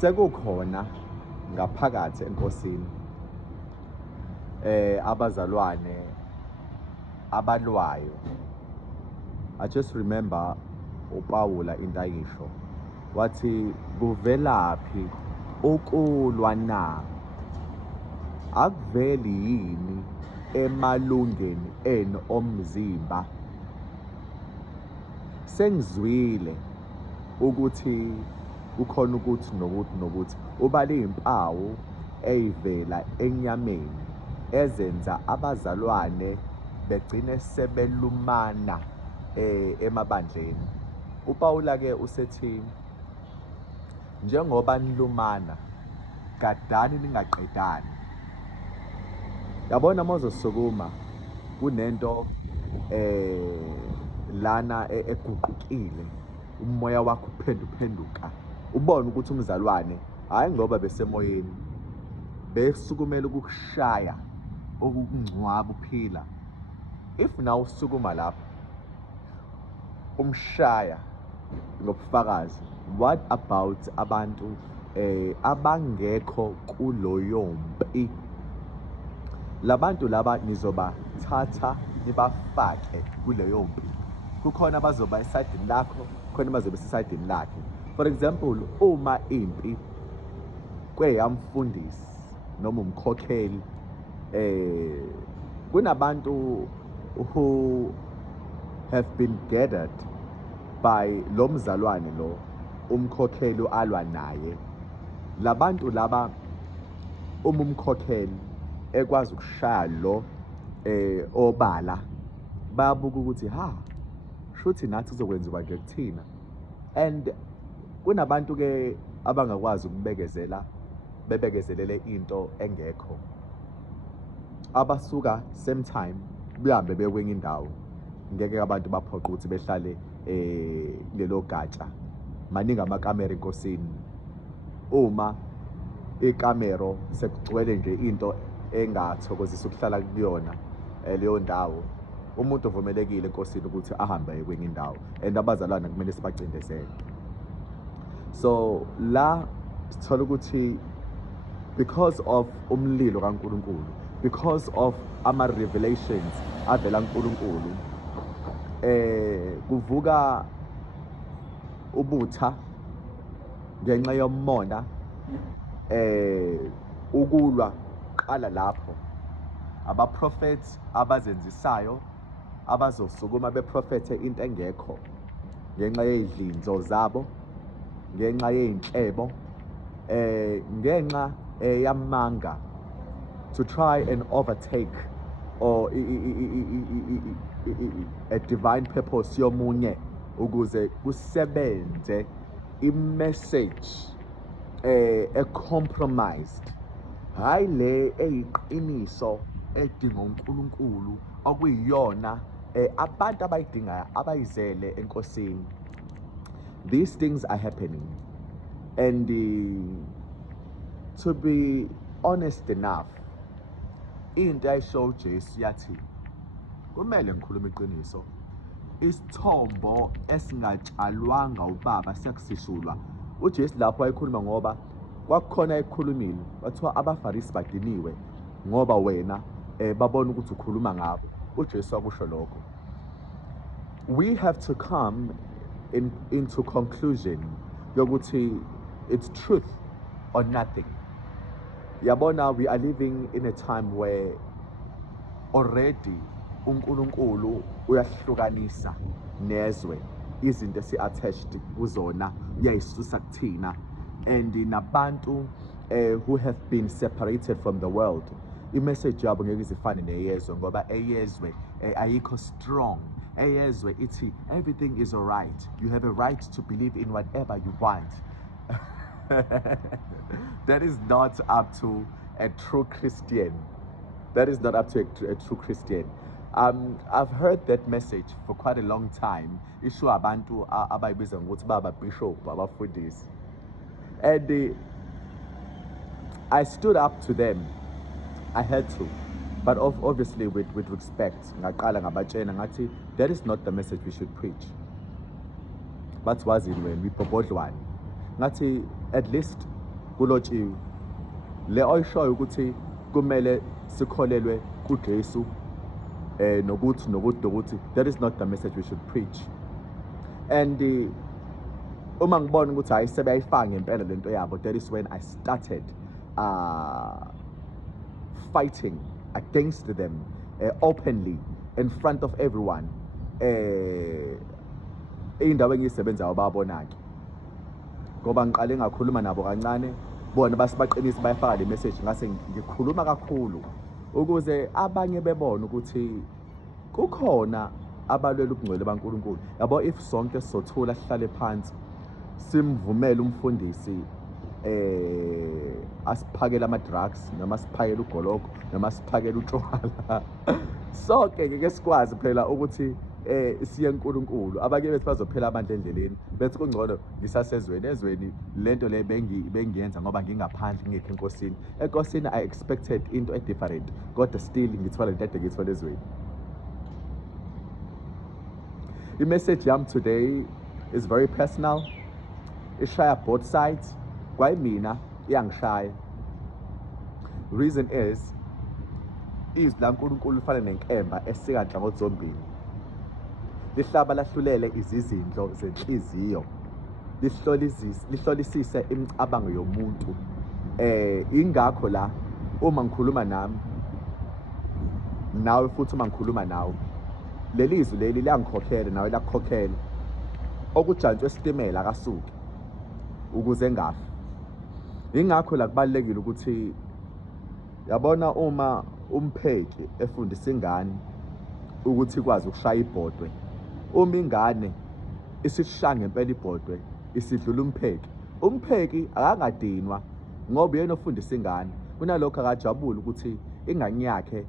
sekukhona ngaphakathi enkosini abazalwane abalwayo. I just remember uPawula into ayisho wathi kuvelaphi ukulwa na, akuveli yini emalungeni enu omzimba. Sengizwile ukuthi kukhona ukuthi nokuthi ubale impawu eyivela enyameni ezenza abazalwane begcine sebelumana emabandleni. uPawula ke usethi njengoba nilumana gadani ningaqedani. Yabona Mozosukuma kunento lana eguqukile, umoya wakho uphenduka ubone ukuthi umzalwane hayi ngoba besemoyeni besukumela ukukushaya okungcwaba uphila. If now usukuma lapha umshaya ngobufakazi, what about abantu abangekho kuloyompi? Labantu laba nizobathatha nibafake kuleyo mpi. Kukhona abazoba esayidini lakho, khona bazobe esayidini lakhe. For example, uma impi kweyamfundisi noma umkhokheli, kunabantu who have been gathered by lo mzalwane lo umkhokheli alwa naye. Labantu laba umkhokheli ekwazi ukushaya lo obala, bayabuka ukuthi shuthi nathi kuzokwenziwa nje kuthina. And kunabantu ke abangakwazi ukubekezela, bebekezelele into engekho, abasuka same time behambe bekwenye indawo. Ngeke abantu baphoqa ukuthi behlale lelo gatsha. Maningi amakamera enkosini. Uma ikamero sekugcwele nje into engathokozisa ukuhlala kuyona leyo ndawo, umuntu uvumelekile enkosini ukuthi ahambe kwenye indawo, and abazalwane kumele sibacindezele. So la sithola ukuthi because of umlilo kaNkulunkulu, because of ama-revelations avela kuNkulunkulu, kuvuka ubutha ngenxa yomona. Ukulwa qala lapho. Abaprofethi abazenzisayo abazosukuma beprofethe into engekho ngenxa yezindlo zabo, ngenxa yeinhlebo, ngenxa yamanga, to try and overtake or a divine purpose yomunye ukuze kusebenze i-message compromised, hayi le eyiqiniso edinga uNkulunkulu okuyiyona abantu abayidingayo abayizele enkosini. These things are happening, and to be honest enough, into ayisho uJesu yathi kumele ngikhulume iqiniso, isithombo esingatshalwanga ubaba siyakusishulwa. uJesu lapho ayikhuluma ngoba kwakukhona ekhulumile bathiwa abaFarisi badiniwe ngoba wena babona ukuthi ukhuluma ngabo. uJesu akusho lokho. We have to come into conclusion yokuthi it's truth or nothing. Yabona, we are living in a time where already uNkulunkulu uyahlukanisa nezwe, izinto esi-attached kuzona uyayisusa kuthina, and nabantu who have been separated from the world, i-message yabo ngeke izifane neyezwe ngoba eyezwe ayikho strong. Eyezwe ithi everything is alright, you have a right to believe in whatever you want. That is not up to a true Christian. That is not up to a true Christian. I've heard that message for quite a long time. Isho abantu abayibiza ngokuthi baba bishop abafundisi, and I stood up to them. I had to, but obviously with respect. Ngaqala ngabatshena ngathi that is not the message we should preach. But wazini when we pobodlwane ngathi at least kulotshiwe le oyishoyo ukuthi kumele sikholelwe kuJesu nokuthi that is not the message we should preach. And uma ngibona ukuthi hayi sebeyayifaka ngempela lento yabo, that is when I started fighting against them openly in front of everyone. Indawo engiyisebenzayo babonake ngoba ngiqale ngakhuluma nabo kancane, bona basibaqinisa bayafaka le message, ngase ngikhuluma kakhulu ukuze abanye bebone ukuthi kukhona abalwela ubungcwele baNkulunkulu. Yabo, if sonke sizothula sihlale phansi simvumele umfundisi asiphakela ama-drugs noma siphakela ugoloko noma siphakela utshwala sonke ngeke sikwazi phela ukuthi siye eNkulunkulu. Abanye bethu bazophela amandla endleleni bethi kungcono ngisasezweni. Ezweni lento le bengiyenza ngoba ngingaphandle ngekho enkosini. Enkosini I expected into different, kodwa still ngithola lento ngithola ezweni. The message yam today is very personal. Ishaya both sides. Kwa mina iyangishaya. Reason is izwi laNkulunkulu lifana nenkemba esika nhlangothi zombili. Lihlaba lahlulele izizindlo zenhliziyo, lihlolisise imicabango yomuntu. Ingakho la uma ngikhuluma nami nawe futhi uma ngikhuluma nawe, leli izwi leli liyangikhokhela nawe lakukhokhela. Okujantshwe esitimela akasuki ukuze ngafi. Ingakho la kubalekile ukuthi yabona uma umpheki efundisa ingane ukuthi ikwazi ukushaya ibhodwe, uma ingane isishaya ngempela ibhodwe isidlula umpheki akangadinwa ngoba yena ofundisa ingane kunalokho akajabule ukuthi ingane yakhe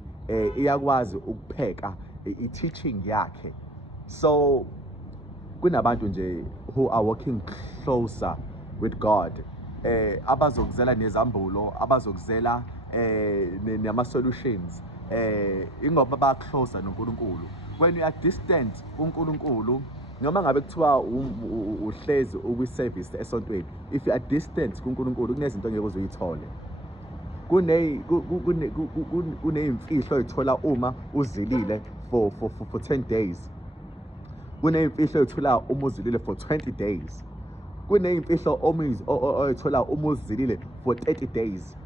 iyakwazi ukupheka i-teaching yakhe. So kunabantu nje who are working closer with God, abazokuzela nezambulo, abazokuzela nama-solutions, ingoba ba-closer noNkulunkulu. When you are distant kuNkulunkulu, noma ngabe kuthiwa uhlezi ukwi-service esontweni, if you are distant kuNkulunkulu kunezinto ngeke uzuyithole. Kuneyimfihlo oyithola uma uzilile for 10 days. Kuneyimfihlo oyithola uma uzilile for 20 days. Kuneyimfihlo oyithola uma uzilile for 30 days.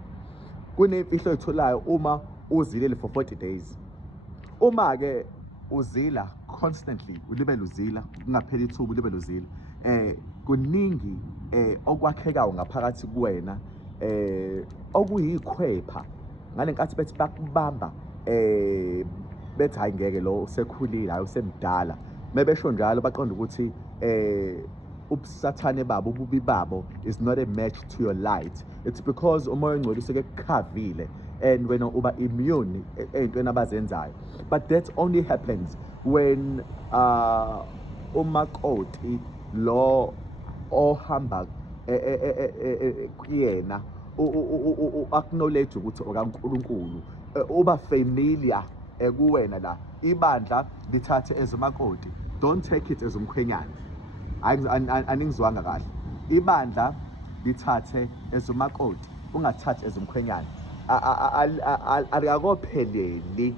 Kuneyimfihlo oyitholayo uma uzilile for 40 days. Uma ke uzila constantly, ulibele uzila, ungapheli ithuba ulibele uzila, kuningi okwakhekayo ngaphakathi kuwena okuyikhwepha ngale nkathi bethi bakubamba bethi hayi ngeke lo usekhulile, hayi usemdala. Mebesho njalo baqonda ukuthi ubusathane babo, ububi babo is not a match to your light. It's because umoya ongcwele usekekhavile and wena uba immune ey'ntweni abazenzayo. But that only happens when umakoti lo ohamba kuyena acknowledge ukuthi okaNkulunkulu, uba familiar kuwena la. Ibandla lithathe ezomakoti, don't take it as umkhwenyana. Aningizwanga kahle. Ibandla lithathe ezomakoti, ungathathi as umkhwenyana. Alikakopheleli,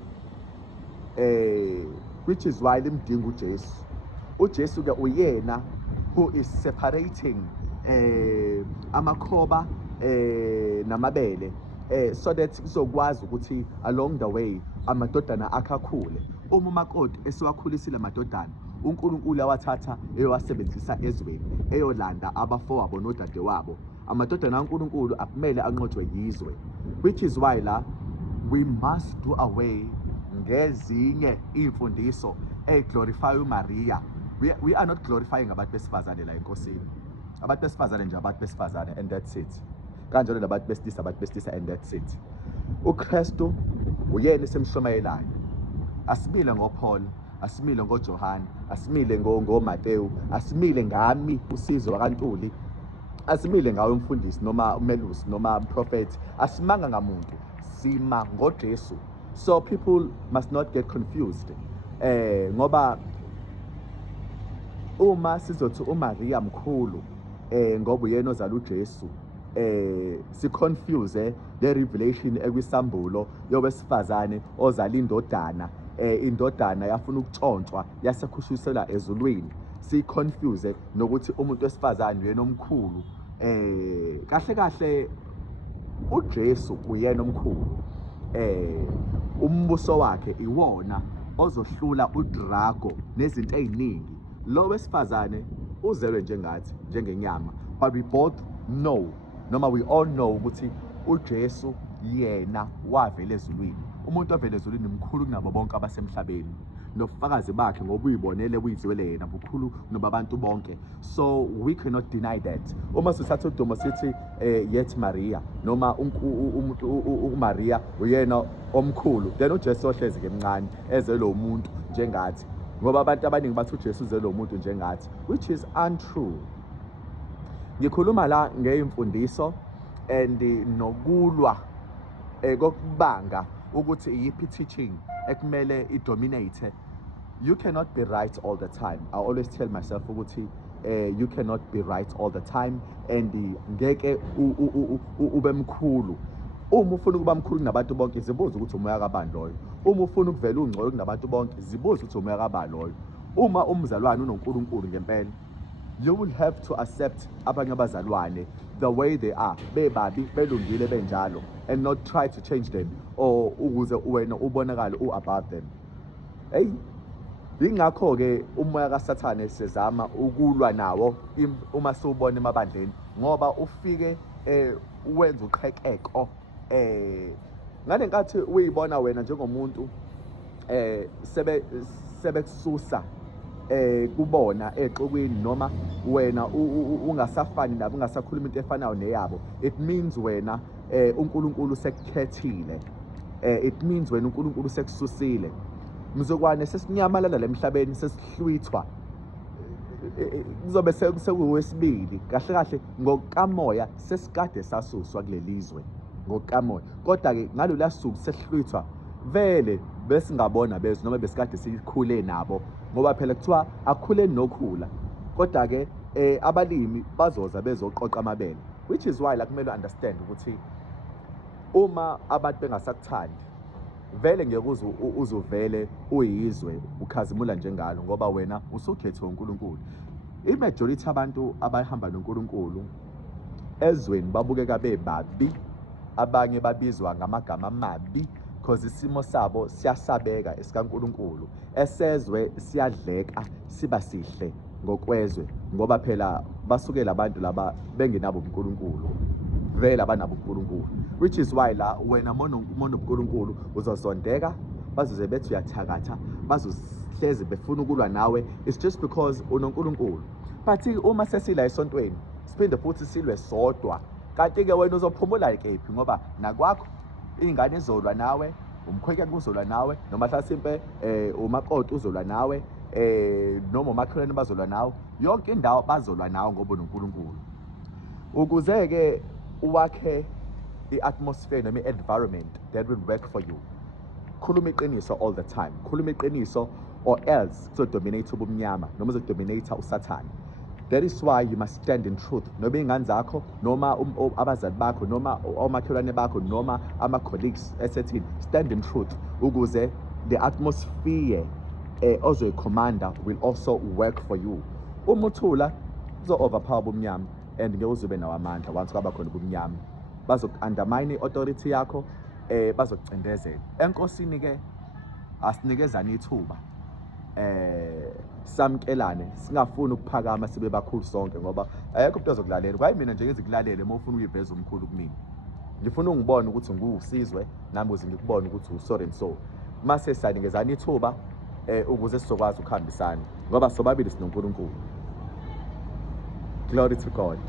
which is why limdinga uJesu. uJesu ke uyena who is separating amakhoba namabele, so that izokwazi ukuthi along the way amadodana akakhule. Uma umakoti esiwakhulisile amadodana, uNkulunkulu awathatha eyowasebenzisa ezweni, eyolanda abafowabo nodadewabo. Amadodana kaNkulunkulu akumele anqotshwe yizwe, which is why la we must do away ngezinye imfundiso glorify uMaria. We are not glorifying abantu besifazane la enkosini. Abantu besifazane nje abantu besifazane and that's it. Kanjalo nabantu besilisa and that's it. uKristu uyena esemshumayelayo. Asimile ngoPaul, asimile ngoJohane, asimile ngoMateyu, asimile ngami uSizwe wakaNtuli, asimile ngawe umfundisi noma umelusi noma prophet, asimanga ngamuntu, sima ngoJesu. So people must not get confused. Ngoba uma sizothi uMaria mkhulu ngoba uyena ozala uJesu, si-confuse le revelation ekwisambulo yowesifazane ozala indodana, indodana yafuna ukutshontshwa yasekhushuselwa ezulwini, si-confuse nokuthi umuntu wesifazane uyena omkhulu. Kahle kahle uJesu uyena omkhulu, umbuso wakhe iwona ozohlula udrago nezinto eziningi. Lo wesifazane uzelwe njengathi, njengenyama, but we both know, noma we all know ukuthi uJesu yena wavela ezulwini. Umuntu ovela ezulwini mkhulu kunabo bonke abasemhlabeni, nobufakazi bakhe ngoba uyibonele uyizwele yena bukhulu nobabantu bonke. So we cannot deny that. Uma sithatha udumo sithi yet Maria, noma uMaria uyena omkhulu, then uJesu ohlezi ke emncane ezelwe umuntu njengathi, ngoba abantu abaningi bathi uJesu uzelwe umuntu njengathi, which is untrue. Ngikhuluma la ngeyimfundiso and nokulwa kokubanga ukuthi iyiphi teaching ekumele idominate. You cannot be right all the time. I always tell myself ukuthi you cannot be right all the time, and ngeke ube mkhulu. Uma ufuna ukuba mkhulu kunabantu bonke, zibuze ukuthi umoya kabani loyo. Uma ufuna ukuvela ungcono kunabantu bonke, zibuze ukuthi umoya kabani loyo. Uma umzalwane unoNkulunkulu ngempela, you will have to accept abanye abazalwane the way they are, bebabi, belungile, benjalo, and not try to change them or ukuze wena ubonakale above them. Hey, ingakho ke umoya kaSathane sezama ukulwa nawo uma siwubona emabandleni, ngoba ufike wenza uqhekeko ngalenkathi uyibona wena njengomuntu sebekususa kubona exokwini, noma wena ungasafani nabo, ungasakhuluma into efanayo neyabo. It means wena uNkulunkulu sekukhethile, it means wena uNkulunkulu sekususile. Mzokwane sesinyamalala lemhlabeni, sesihlwithwa, kuzobe sekuwesibili kahle kahle ngokamoya sesikade sasuswa kulelizwe ngokamoya. Kodwa ke ngalolu suku sehlwithwa vele besingabona bezo, noma besikade sikhule nabo, ngoba phela kuthiwa akukhule nokhula. Kodwa ke abalimi bazoza bezoqoqa amabele, which is why la kumele understand ukuthi uma abantu bengasakuthandi, vele ngeke uzuvele uyizwe ukhazimula njengalo, ngoba wena usukhethwe uNkulunkulu. I-majority abantu abahamba noNkulunkulu ezweni babukeka bebabi, abanye babizwa ngamagama amabi, because isimo sabo siyasabeka esikaNkulunkulu. Esezwe siyadleka siba sihle ngokwezwe, ngoba phela basuke labantu laba bengenabo uNkulunkulu, vele abanabo uNkulunkulu. Which is why la wena mono uNkulunkulu uzosondeka, bazoze bethi uyathakatha, bazohlezi befuna ukulwa nawe. It's just because unoNkulunkulu. But uma sesila esontweni siphinde futhi silwe sodwa, kanti ke wena uzophumula kephi? Ngoba nakwakho ingane izolwa nawe, umkhweke kuzolwa nawe, noma hlasimpe umakoti uzolwa nawe, noma umakhelwane bazolwa nawe, yonke indawo bazolwa nawe ngoba unoNkulunkulu. Ukuze ke uwakhe i-atmosphere noma i-environment that will work for you, khuluma iqiniso all the time, khuluma iqiniso, or else kuzodominate ubumnyama noma kuzodominate uSathane. That is why you must stand in truth. Noma ingane zakho, noma abazali bakho, noma omakhelwane bakho, noma ama-colleagues esethi stand in truth, ukuze the atmosphere ozoyikhomanda will also work for you. Uma uthula uzo-overpower ubumnyama, and ngeke uzobe nawo amandla once kwaba khona ubumnyama. Bazoku-undermine i-authority yakho, bazokucindezela. Enkosini ke asinikezane ithuba, samkelane, singafuni ukuphakama sibe bakhulu sonke, ngoba ayekho umuntu ozokulalela. Kwayi mina nje ngizikulalele uma ufuna uyiveza umkhulu kumina. Ngifuna ungibone ukuthi nguwusizwe, nami ukuze ngikubone ukuthi uso and so. Mase sanikezana ithuba ukuze sizokwazi ukuhambisana, ngoba sobabili sinoNkulunkulu. Glory to God.